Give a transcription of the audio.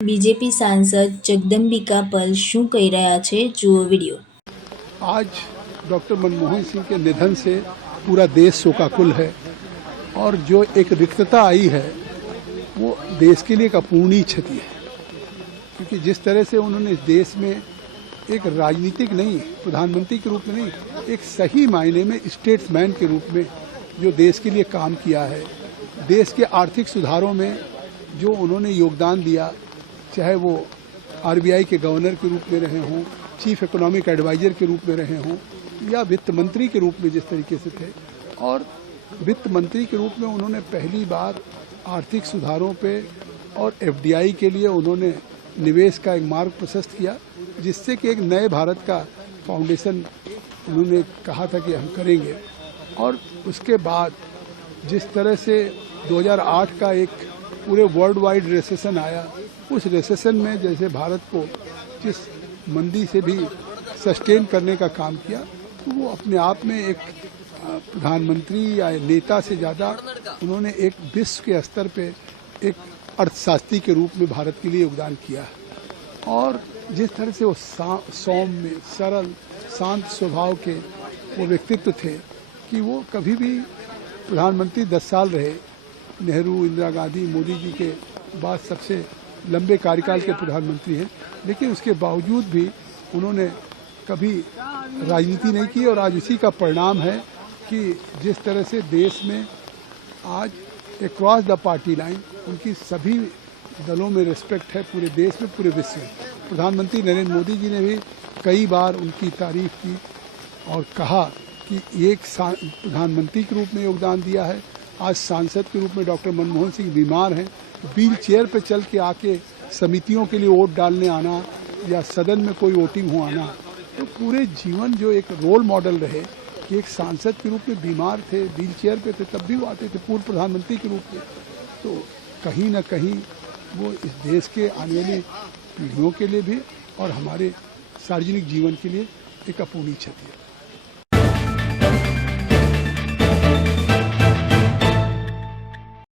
BJP सांसद जगदंबिका पाल શું કહી રહ્યા છે જુઓ વિડિયો। आज डॉक्टर मनमोहन सिंह के निधन से पूरा देश शोकाकुल है और जो एक रिक्तता आई है वो देश के लिए एक अपूर्णीय क्षति है, क्योंकि जिस तरह से उन्होंने इस देश में एक राजनीतिक नहीं, प्रधानमंत्री के रूप में नहीं, एक सही मायने में स्टेट्समैन के रूप में जो देश के लिए काम किया है, देश के आर्थिक सुधारों में जो उन्होंने योगदान दिया, चाहे वो आरबीआई के गवर्नर के रूप में रहे हों, चीफ इकोनॉमिक एडवाइजर के रूप में रहे हों, या वित्त मंत्री के रूप में जिस तरीके से थे, और वित्त मंत्री के रूप में उन्होंने पहली बार आर्थिक सुधारों पे और एफडीआई के लिए उन्होंने निवेश का एक मार्ग प्रशस्त किया, जिससे कि एक नए भारत का फाउंडेशन उन्होंने कहा था कि हम करेंगे। और उसके बाद जिस तरह से 2008 का एक पूरे वर्ल्ड वाइड रिसेशन आया, उस रिसेशन में जैसे भारत को जिस मंदी से भी सस्टेन करने का काम किया, तो वो अपने आप में एक प्रधानमंत्री या नेता से ज़्यादा उन्होंने एक विश्व के स्तर पे एक अर्थशास्त्री के रूप में भारत के लिए योगदान किया है। और जिस तरह से वो सौम्य, सरल, शांत स्वभाव के वो व्यक्तित्व थे कि वो कभी भी प्रधानमंत्री 10 साल रहे, नेहरू, इंदिरा गांधी, मोदी जी के बाद सबसे लंबे कार्यकाल के प्रधानमंत्री हैं, लेकिन उसके बावजूद भी उन्होंने कभी राजनीति नहीं की। और आज उसी का परिणाम है कि जिस तरह से देश में आज अक्रॉस द पार्टी लाइन उनकी सभी दलों में रिस्पेक्ट है, पूरे देश में, पूरे विश्व में। प्रधानमंत्री नरेंद्र मोदी जी ने भी कई बार उनकी तारीफ की और कहा कि एक प्रधानमंत्री के रूप में योगदान दिया है। आज सांसद के रूप में डॉक्टर मनमोहन सिंह बीमार हैं, व्हील चेयर पर चल के आके समितियों के लिए वोट डालने आना या सदन में कोई वोटिंग हो आना, तो पूरे जीवन जो एक रोल मॉडल रहे कि एक सांसद के रूप में बीमार थे, व्हील चेयर पे थे, तब भी वो आते थे पूर्व प्रधानमंत्री के रूप में। तो कहीं न कहीं वो इस देश के आने वाली पीढ़ियों के लिए भी और हमारे सार्वजनिक जीवन के लिए एक अपूर्णीय क्षति है।